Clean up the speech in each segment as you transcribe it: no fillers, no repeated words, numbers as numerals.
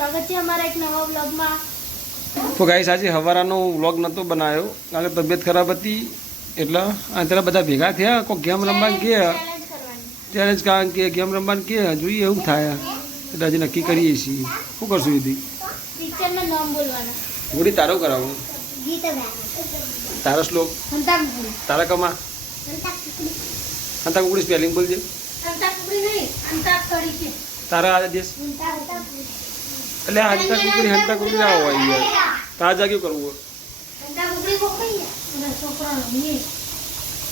સ્વાગત છે અમારા એક નવા વ્લોગમાં। તો ગાઈસ આજે હવારાનો વ્લોગ નહોતો બનાવ્યો કારણ કે તબિયત ખરાબ હતી એટલે અત્યારે બધા ભેગા થયા કોઈ ગેમ રમવા ગયા ચેલેન્જ કારણ કે ગેમ રમવા ગયા જોઈએ એવું થાય એટલે આજે નક્કી કરીએ છીએ શું કરશું દીદી પિક્ચરનું નામ બોલવાના ગુડી તારો કરાવું ગીત તારો શ્લોક તારા કમા અંતા કુકડી સ્પેલિંગ બોલજે તારા આદેશ એટલે હંતા કુકડી ના હોય યાર તાજા ક્યું કરવું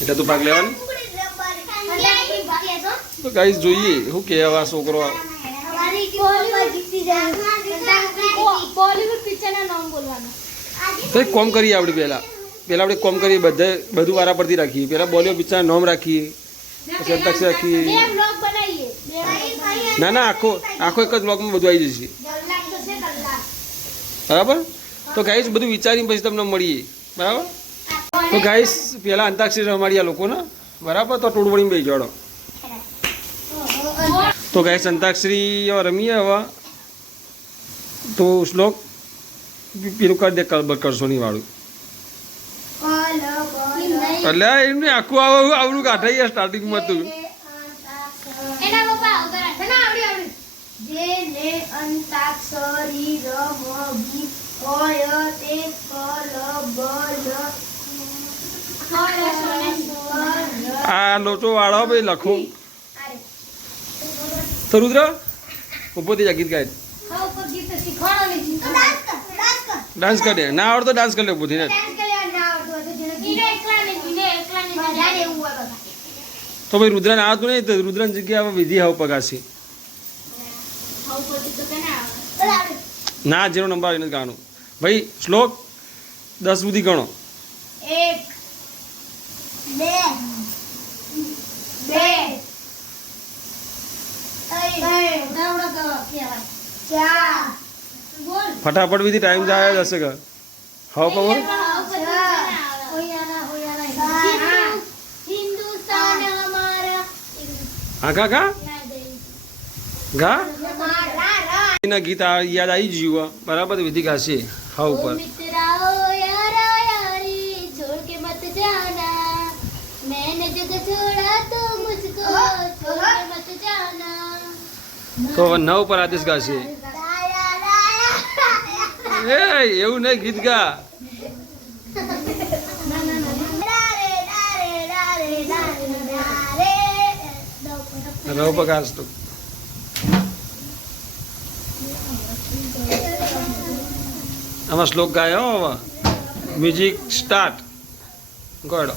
એટલે તું ભાગ લેવાની તો ગાઈસ જોઈએ શું કે આવા છોકરો બોલીવુડ પિક્ચરના નામ બોલવાના તો એક કોમ કરીએ આપણે પહેલાં આપણે કોમ કરીએ બધું વારા પરથી રાખીએ પહેલાં બોલીવુડ પિક્ચરના નામ રાખીએ પછી અંતાક્ષરી રાખીએ ના આખો એક જ બ્લોગમાં બધું આવી જશે બરાબર તો ગાઈસ બધું વિચારીને પછી તમને મળીએ બરાબર તો ગાઈસ પહેલાં અંતાક્ષરી રમાડીએ લોકોને બરાબર તો ટોળ વળીને બેસી જોડો તો ગાઈસ અંતાક્ષરી રમીએ હવે તો શ્લોક પેલું કરી દે કલબર કરશો નહીં વાળું એટલે એમને આખું આવડું કાઢાઈએ સ્ટાર્ટિંગમાં તું જેને અંતાક્ષરી રમવી હોય તે આ લોચો વાળો ભાઈ લખો તો રુદ્ર ઉભો થઈ જા ગીત ગાય ડાન્સ કરે ના આવડતો ડાન્સ કરી લે ઉભો થઈને તો ભાઈ રુદ્રને આવતું નહીં તો રુદ્રની જગ્યાએ વિધિ હાવ પગાશે ના જેનો નંબર આવીને ગાણો ભાઈ શ્લોક 10 સુધી ગણો 1 2 ફટાફટ વિધિ ટાઈમ જાય જશે કે હાવ પવન હા ગા એના ગીત યાદ આવી ગયું બરાબર વિધિ ગાશે હા ઉપર તો 9 પર આદેશ ગાશે એ એવું નહીં ગીત ગા રવ પગાસ તો આમાં શ્લોક ગાયો હવે મ્યુઝિક સ્ટાર્ટ ગોડો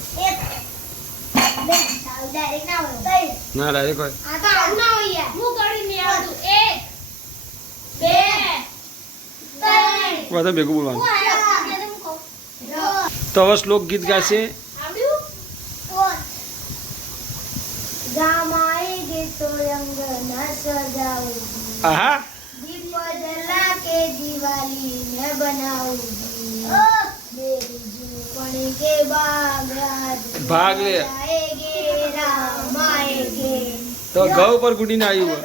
ના ડાયરેક્ટ હોય બધા ભેગું બોલવાનું તો હવે શ્લોક ગીત ગાશે આહા ભાગ લે તો ઘઉં ઉપર ગુડીને આવ્યું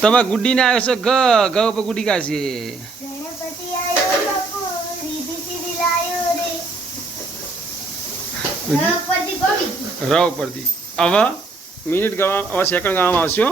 તમે ગુડી ને આવ્યો છો ઘ ઉપર ગુડી કાશે રવ પરથી હવે મિનિટ ગવા હવે સેકન્ડ ગવામાં આવશે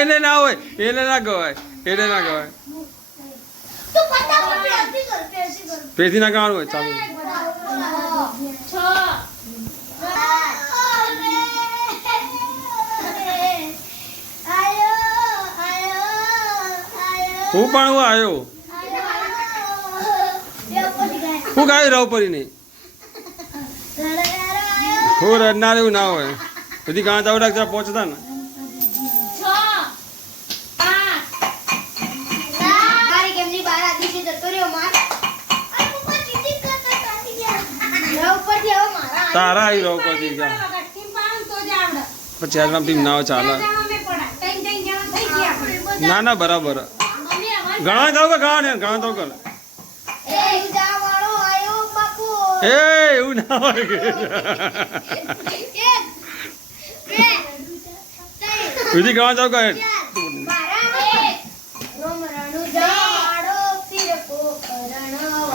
એને ના હોય એને ના ગવાય પેથી ના ગાવાનું હોય ચાલુ હું પણ હું આવ્યો હું ગાયું રહું પડી નહીં હું રડનાર એવું ના હોય બધી ગાં ચાવડા જરા પહોંચતા ને તારા આવી રહું પડી ગયા પછી આજના ટીમ ના હોય ચાલે ના ના બરાબર ઘણા જાવ કે ઘણા જાવ કર એ એવું ના હોય વિધિ ઘણા જાવ કે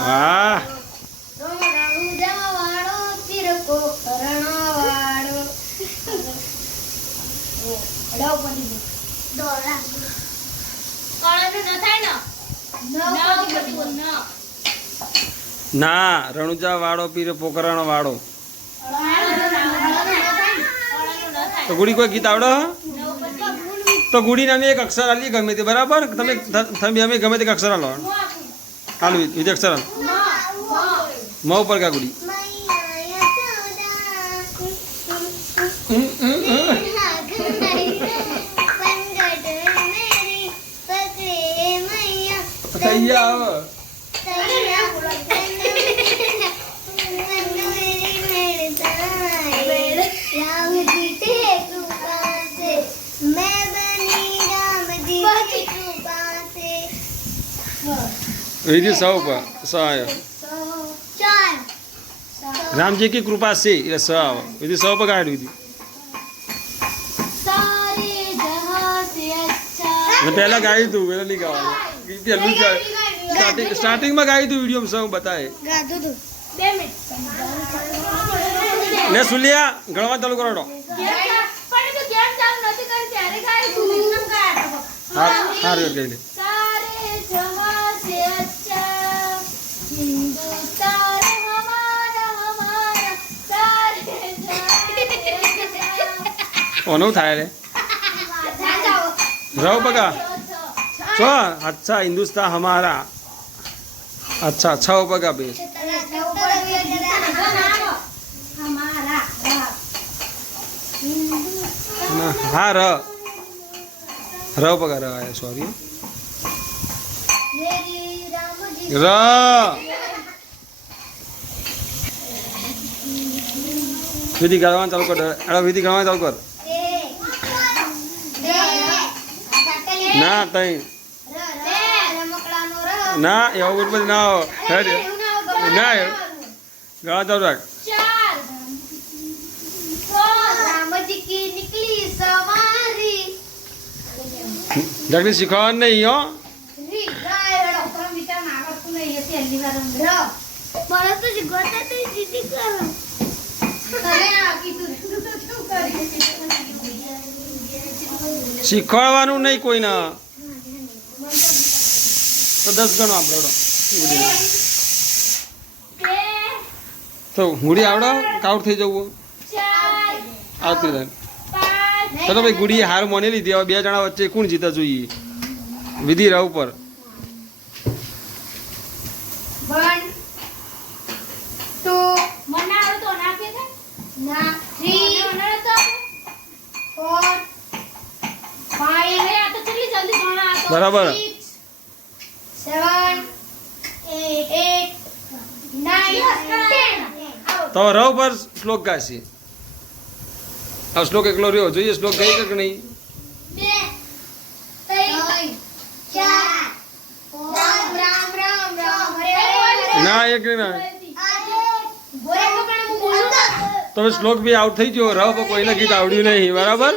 હા ના રણુજા વાળો પીરે પોકરાણો વાળો તો ગુડી કોઈ ગીત આવડો તો ગુડીને અમે એક અક્ષર આલીએ ગમે તે બરાબર તમે અમે ગમે તે અક્ષર આલો હાલ વિધ અક્ષર હાલ મ ઉપર કા ગુડી તૈયાર विधि सौ पर स आयो राम जी की कृपा से ये स आओ विधि सौ पर गाड़ी विधि पहला गाई तू पहला नहीं गावा स्टार्टिंग में गाई तू वीडियो में सब बताए ले सुन लिया गणवा चालू करो हाँ हाँ रेड गई ले ओनो थाय रे रहो बगा छो अच्छा हिंदुस्तान हमारा अच्छा छो बगा बेस हाँ रहो बगा रहा है सॉरी र विधि गावा चालू कर विधि गावा चालू कर ना तई ना એવું બધું ના હેડ ના ગાવા ચાલુ રાખ જગદીશ શીખવાનું નહીં હો શીખવાડવાનું નહીં કોઈના તો 10 ગણો આપણે તો ગુડી આવડો કાઉટ થઈ જવું આવતી રહે ચલો ભાઈ ગુડીએ હાર માની લીધી હવે 2 જણા વચ્ચે કોણ જીતા જોઈએ વિધિ રાવ પર 1 2 મનાવ તો નાખે છે ના 3 4 5 આ તો ચલી જલ્દી ગણા આ તો બરાબર 7 8 9 10 તો રવ પર શ્લોક ગાશે આ શ્લોક એકલો રહ્યો જોઈએ શ્લોક ગઈ કે નહીં 2 3 4 રામ રામ રામ હરે ના એક ના તો શ્લોક બી આઉટ થઈ ગયો રવ પર કોઈને ગીત આવડ્યું નહીં બરાબર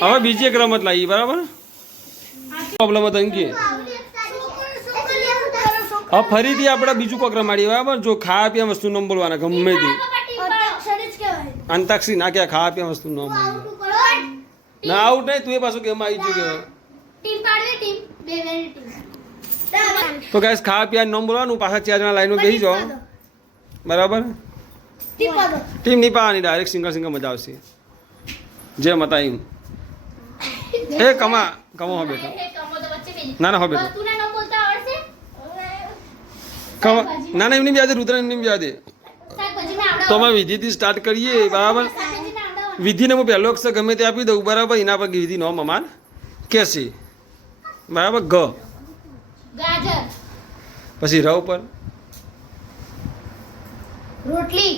હવે બીજી એક રમત લાવી બરાબર પ્રોબ્લેમ હતો એમ કે હવે ફરીથી આપણે બીજું કોક રમાડીએ બરાબર જો ખાવા પીવા વસ્તુ નામ બોલવાના ગમે તે અંતાક્ષરી ના કે ખાવા પીવા વસ્તુ નામ ના આઉટ નહીં તું એ પાછું કેમ આવી ગયું તો ગાઈસ ખાવા પીવા નામ બોલવાનું પાછા 4 જણા લાઈનમાં બેસી જાઓ બરાબર ટીમ નહીં પાવાની, ડાયરેક્ટ સિંગલ સિંગલ મજા આવશે. જે મતા એમ એ કમો હો બેઠો. ના ના હો બેઠો કમા ના ના એમની બી આજે રુદ્ર એમની બી આજે. તો અમે વિધિથી સ્ટાર્ટ કરીએ બરાબર. વિધિને હું પહેલો અક્ષર ગમે તે આપી દઉં બરાબર. એના પર વિધિ નોમ અમાન કહેશે બરાબર. ગાજર, પછી ર ઉપર રોટલી,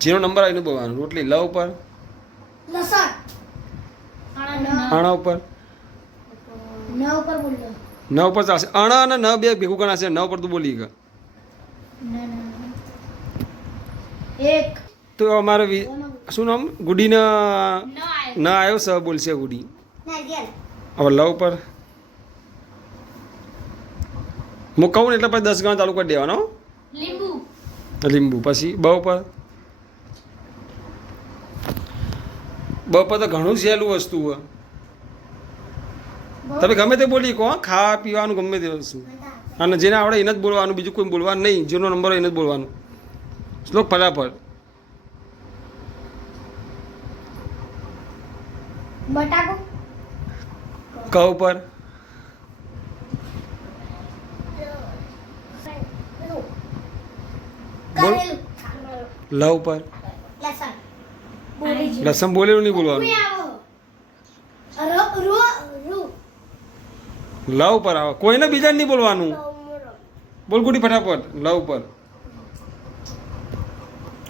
જેનો નંબર આવે એનું બોલવાનું. રોટલી. લ ઉપર લસણ, અણ ઉપર ન ઉપર બોલ્યો, ન ઉપર ચાલશે. અણ અને ન બે ભેગું ગણાશે. ન ઉપર તું બોલી ગયો એક, તો અમારે શું નામ ગુડીને ન આવ્યો સ બોલશે ગુડી. નારિયેળ, હવે લ ઉપર હું કહું ને એટલે પછી 10 ગણા ચાલુ કરી દેવાનો. લીંબુ, લીંબુ. પછી બ ઉપર તો ઘણું સહેલું વસ્તુ હોય. તમે ગમે તે બોલી કહો. ખાવા પીવાનું ગમે તે વસ્તુ. અને જેને આવડે એને જ બોલવાનું, બીજું કોઈ બોલવાનું નહીં. જેનો નંબર હોય એને જ બોલવાનું. શ્લોક ફટાફટ. બટાકો, ક ઉપર બોલ. કરેલું, લ ઉપર લસણ, બોલી જ. લસણ બોલેલું નહીં બોલવાનું. લ ઉપર આવે. કોઈને બીજા નહીં બોલવાનું. બોલ ગુડી ફટાફટ. લ ઉપર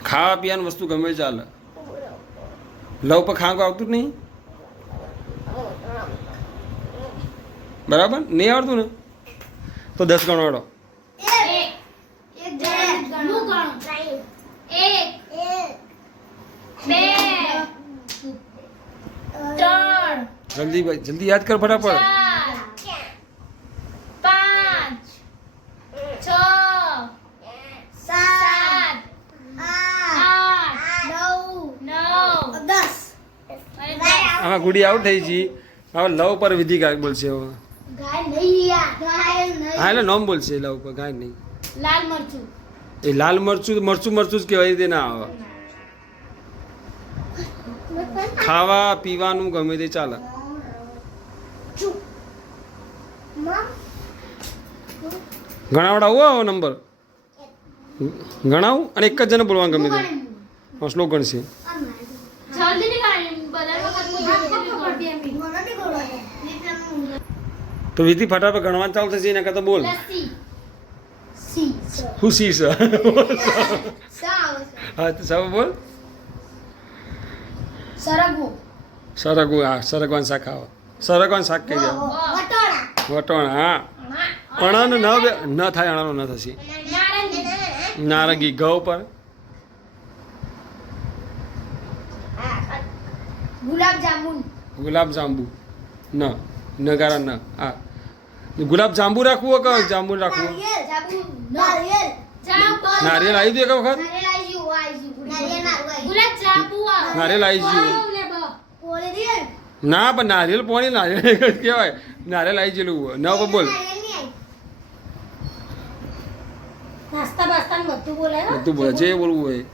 ખાવા પીવાની વસ્તુ ગમે ચાલે. લ ઉપર ખાંગ આવતું જ નહીં બરાબર. નહીં આવડતું ને તો 10 ગણો. જલ્દી ભાઈ જલ્દી યાદ કર ફટાફટ. 10. આમાં ગુડી આઉટ થઈ ગઈ. હવે લવ પર વિધિ ગાય બોલશે. હવે ગાય નહીં યાર, ગાય નહીં. હા એટલે નોમ બોલશે. લવ પર ગાય નહીં. લાલ મરચું, એ લાલ મરચું મરચું મરચું જ કહેવાય. તે ના આવે. ખાવા પીવાનું ગમે તે ચાલે. ગણાવડાવું આવો નંબર ગણાવું અને એક જ જણે બોલવાનું ગમે તે. હા શ્લોક ગણશે. જલ્દી નીકળ બધા વખત તો વિધિ ફટાફટ ગણવાનું ચાલુ થશે. એના કરતા બોલ. લસ્સી, સી, હું સી છે. સાવ, હા તો સૌ બોલ. સરગવો, સરગવું. હા સરગવાનું શાક ખાવા. સરગવાનું શાક કહી જાય. વટોળા, વટોણા. હા અણાનો ન થાય. અણાનો ન થશે. નારંગી, નારંગી. ઘ ઉપર ગુલાબ જામુન, ગુલાબ જાંબુ. ન નગારા ન. હા ગુલાબ જાંબુ રાખવું હોય કે જાંબુ રાખવું? જાંબુ, નારિયેળ, જાંબુ, નારિયેળ આવી દે એક વખત. નારિયેળ આવી ગયું, ગુલાબ જાંબુ, નારિયેળ આવી ગયું. પોળી દે, ના પણ નારિયેળ પોણી નારિયેળ એક જ કહેવાય. નારિયેળ આવી ગયેલું હોય. ન ઉપર બોલ. નાસ્તા બાસ્તા બધું બોલાય. બધું બોલે જે બોલવું હોય.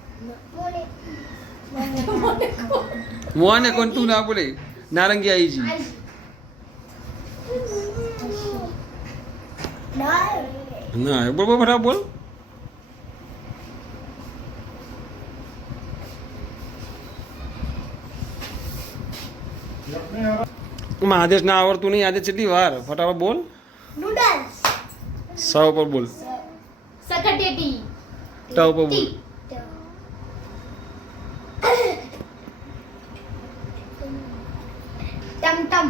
મોને કોણ તું ના બોલે. નારંગી આવી ગઈ. ના બોલ બોલ ફટાફટ બોલ. આદેશ ના આવડતું નહીં. આદેશ કેટલી વાર ફટાફટ બોલ. નૂડલ્સ, સ ઉપર બોલ. સકટેટી, ટ ઉપર બોલ. ટમટમ,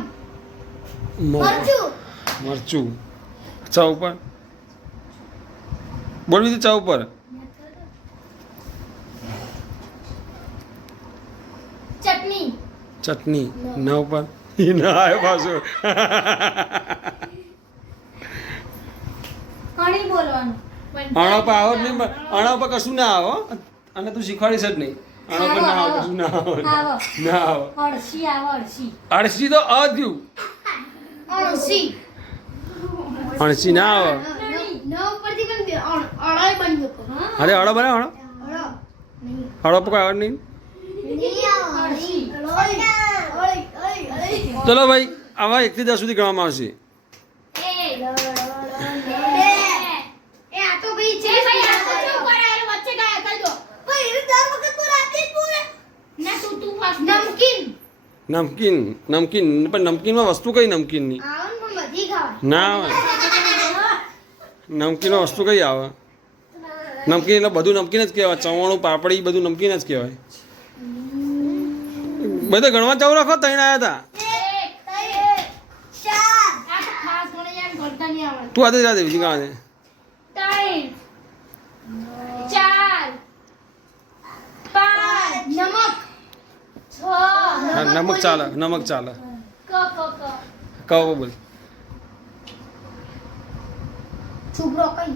મરચું. મરચું, મરચું. ચ ઉપર બોલ. બીજું ચ ઉપર ચટણી, ચટણી. ન ઉપર એ ના આવ્યો પાછો. કણી બોલવાનું. આણા પર આવો જ નહીં. આણા પર કશું ના આવો. અને તું શીખવાડીશ જ નહીં. આણા પર ના આવો કશું ના આવો. ના આવો. અળસી આવે, અળસી, અળસી તો અ થયું. અળસી, અળસી ના આવે. ન ઉપરથી પણ અળાય બની ગયો. અરે અળો બનાવો. અળો અળો, હળો પકો આવડ નહીં અળસી ચલો ભાઈ આવા 1 થી 10 સુધી ગણવામાં આવશે એ આ તો ભાઈ છે ભાઈ આ તો શું કરાયેલું વચ્ચે ગાય કરી દો ભાઈ એ દર વખત બોલાતી જ બોલે ના તું ફાસ્ટ નમકીન નમકીન પણ નમકીનમાં વસ્તુ કઈ નમકીનની આવું પણ બધી ખાવાય ના આવે નમકીનમાં વસ્તુ કઈ આવે નમકીન એટલે બધું નમકીન જ કહેવાય ચવાણું પાપડી બધું નમકીન જ કહેવાય બધા ગણવા ચાલુ રાખો ત્રણ આવ્યા હતા તું આદે રાધે બીજી ગાવા દે 3 4 5 નમક 6 નમક ચાલે ક બોલ છુબરો કઈ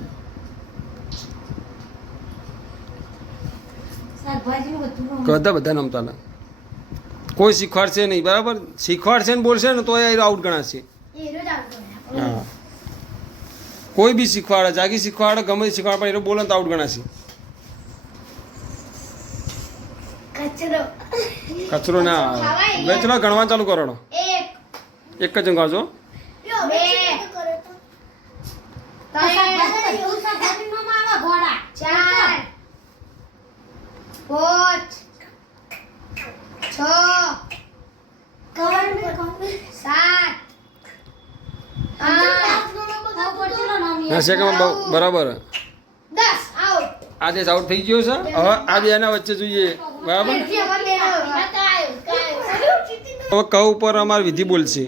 શાકભાજી બધા નામ ચાલે કોઈ શીખવાડશે નહીં બરાબર શીખવાડશે ને બોલશે ને તો એ આઉટ ગણાશે હા કોઈ બી શીખવાડે જાગી શીખવાડે ગમે તે શીખવાડે પણ એ બોલે તો આઉટ ગણાશે કચરો ના આવે બે ચલો ગણવા ચાલુ કરો એક જ ગણજો 7 બરાબર આજે આઉટ થઈ ગયો છે હવે આ બે એના વચ્ચે જોઈએ બરાબર હવે ક ઉપર અમારે વિધિ બોલશે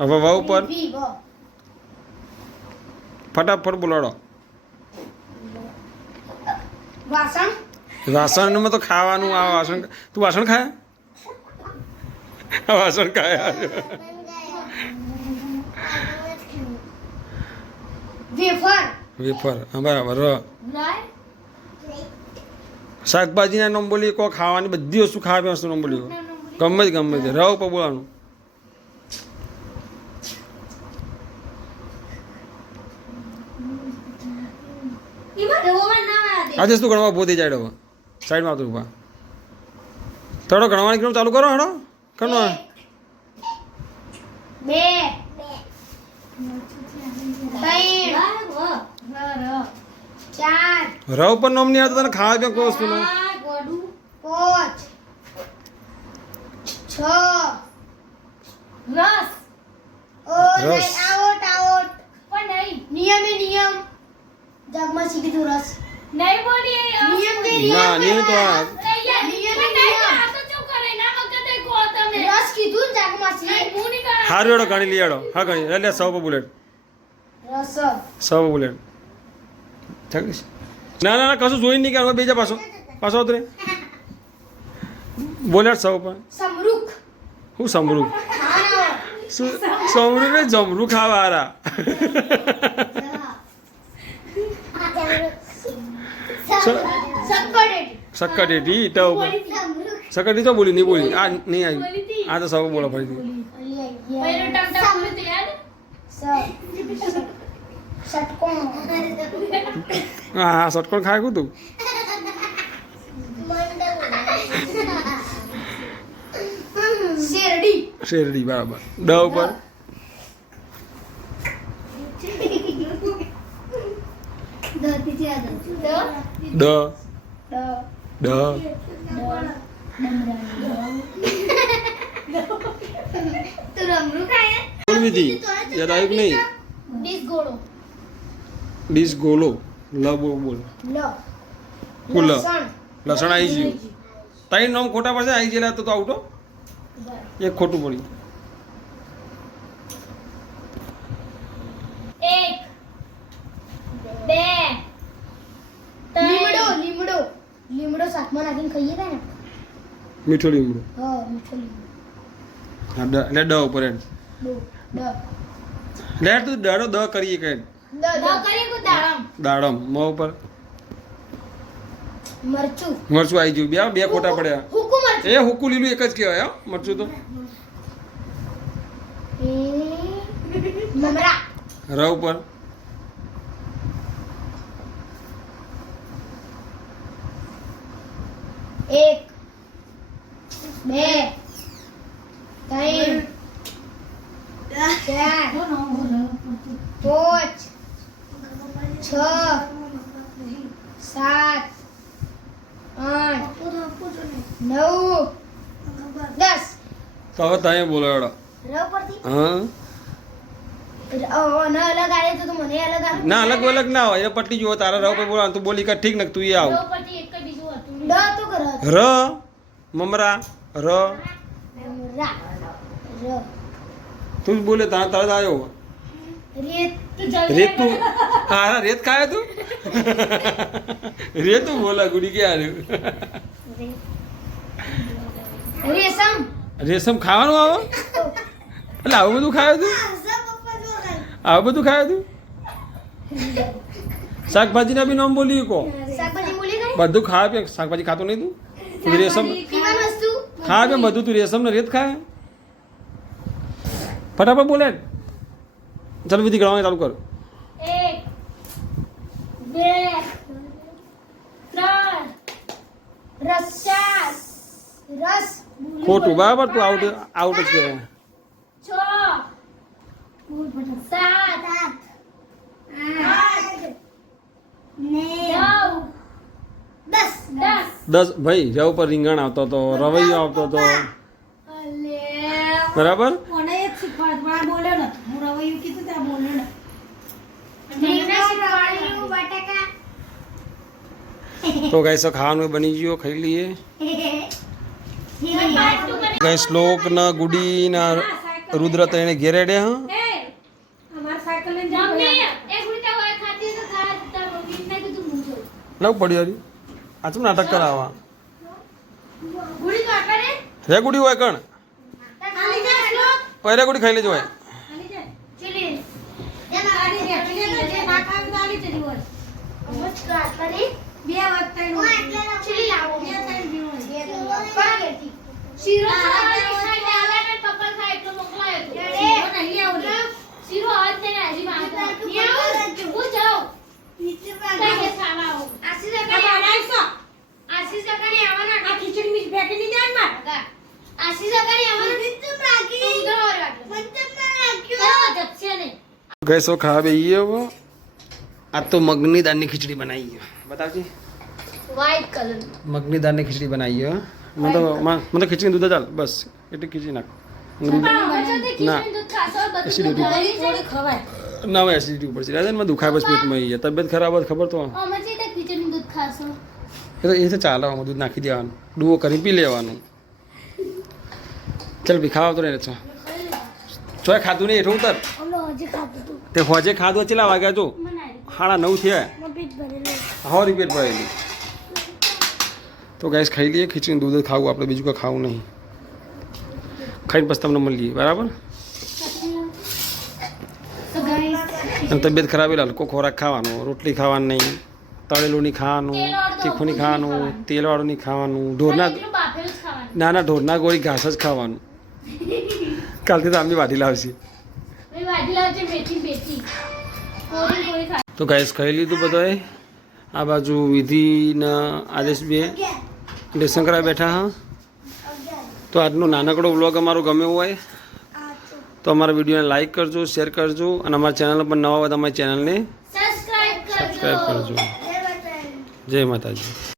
હવે વ ઉપર ફટાફટ બોલાડો વાસણમાં તો ખાવાનું આ વાસણ તું વાસણ ખાય વાસણ ખાય વેફર હા બરાબર શાકભાજીના નામ બોલીએ કોઈ ખાવાની બધી વસ્તુ ખાવા વસ્તુ નામ બોલીએ ગમે તે રવ પર બોલવાનું આજે શું ગણવા ઉભો થઈ જાય હવે સાઈડમાં તો ઉભા થોડો ગણવાની ક્રમ ચાલુ કરો હડો કરો 2 રવ પર નામ નહીં આવતો તને ખાવા પીવા કોઈ વસ્તુ નો 5 6 રસ નિયમ જગમાં સીધી તું રસ નહીં બોલી નિયમ કે ના નહીં તો આ રસ કીધું જગમાં સીધી હારું એડો ગણી લઈ એડો હા ગણી એટલે 100 પર બુલેટ રસ 100 પર બુલેટ ના કશું જોઈ નહીં કે બેજા પાછો ઉતરે બોલે 100 પર સમરૂખ હું સમરૂખ સમરૂખ ને જમરૂખ ખાવા હારા સક્કટેટી ટ ઉપર સક્કટી તો બોલી નહીં બોલી આ નહીં આવી આ તો 100 બોલો ફરીથી હા સટકોણ ખાય કું તું શેરડી બરાબર ડ ઉપર ડ બોલ વિધિ યાદ આવ્યું કે નહીં ડીશ ગોલો લ બોલ ફૂલ લસણ આવી ગયું તારી નામ ખોટા પડશે આવી ગયેલા તો આઉટો એક ખોટું પડી 1 2 લીમડો શાકમાં નાખીને ખાઈએ કાય ને મીઠો લીમડો મીઠો લીમડો હા એટલે ડ ઉપર એડ લે તું દાડો દ કરીએ કે દાડમ મ ઉપર મરચું આવી ગયું બે ખોટા પડ્યા હુકુ મરચું એ હુકુ લીલું એક જ કહેવાય હો મરચું તો મમરા ર ઉપર 1 2 3 4 5 6 7 8 9 10 તો હવે તમે બોલો હેડો ર પરથી હા ન અલગ આવે તો મને અલગ આવે ના અલગ અલગ ના હોય એ પટ્ટી જુઓ તારા રવ પર બોલવાનું તું બોલી કર ઠીક ને તું એ આવ ડ તો કરો ર મમરા ર રા ર તું જ બોલે તારા તરત આવ્યો રેત તું હા રેત ખાયો તું રેત તું બોલા ગુડી કે આવ્યું રેશમ રેશમ ખાવાનું આવે એટલે આવું બધું ખાયું તું આવું બધું ખાયું તું શાકભાજીના બી નામ બોલી કો શાકભાજી બોલી ગઈ બધું ખાય પે શાકભાજી ખાતો નહીં તું રેશમ પીવાની વસ્તુ ખાય પે બધું તું રેશમ ને રેત ખાય ફટાફટ બોલે ચાલ વિધિ ગણવાની ચાલુ કર 1 2 3 રસ રસ ખોટું બરાબર તું આઉટ આઉટ જ કહેવાય 6 7 8 9 10 10 ભાઈ રવ પર રીંગણ આવતો હતો રવૈયો આવતો હતો બરાબર મને એક શીખવાડ પણ આ બોલ્યો ને હું રવૈયું કીધું ત્યાં બોલ્યો ને તો ગાઈસ ખાવાનું બની ગયો ખાઈ લઈએ ગાઈસ શ્લોક ના ગુડી ના રુદ્ર તને ઘેરે ડે હા અમાર સાયકલ લઈને જવાનું. લવ પડી હરી આ ચમ નાટક કરાવા રે ગુડી હોય કણ ખાલી જા શ્લોક. ઓય રે ગુડી ખાઈ લેજો હોય ખાલી જા. ખાલી જા. જે ના ખાવું તો આલી જતી હોય. બે વાત થઈ નો. બે થઈ ગયું હોય. શીરો શીરો નહીં આવું રે. આ બનાવીશો. આ ખીચડી મીઠ ફેંકી નહીં દેવાનું માર. જપશે નહીં. ગેસો ખા બેઈએ હવે આ તો મગની દાળની ખીચડી બનાવી છે બતાવજી વ્હાઈટ કલર મગની દાળની ખીચડી બનાવી છે મને તો ખીચડી દૂધ ચાલ બસ એટલી ખીચડી નાખ ના એસિડિટી થોડી ખવાય. ના હવે એસિડિટી ઉપર છે રાજા ને દુખાય બસ પેટમાં આવી જાય તબિયત ખરાબ હોય ખબર તો એ તો ચાલે આમાં દૂધ નાખી દેવાનું ડૂવો કરી પી લેવાનું ચાલ ભી ખાવા તો રહે છો ચોય ખાધું નહીં એઠું ઉતર તે હોજે ખાધું ચેલા વાગ્યા જો 9:30 થયા હવારી પેટ ભરેલી તો ગાઈસ ખાઈ લઈએ ખીચડીનું દૂધ જ ખાવું આપણે બીજું કંઈ ખાવું નહીં ખાઈને પછી તમને મળીએ બરાબર અને તબિયત ખરાબ એટલે હલકો ખોરાક ખાવાનો રોટલી ખાવાનું નહીં તળેલું નહીં ખાવાનું તીખું નહીં ખાવાનું તેલવાળું નહીં ખાવાનું ઢોરના ના ઢોરના ગોળી ઘાસ જ ખાવાનું કાલથી તો આમની વાઢી લાવશે તો ગાઈસ ખાઈ લીધું બધાએ આ બાજુ વિધિના આદેશ બે લેસન કરાવી બેઠા હા તો આજનો નાનકડો વ્લોગ અમારો ગમ્યો હોય તો અમારા વિડીયોને લાઈક કરજો શેર કરજો અને અમારા ચેનલ પર નવા હોય તો અમારી ચેનલને સબસ્ક્રાઈબ કરજો જય માતાજી.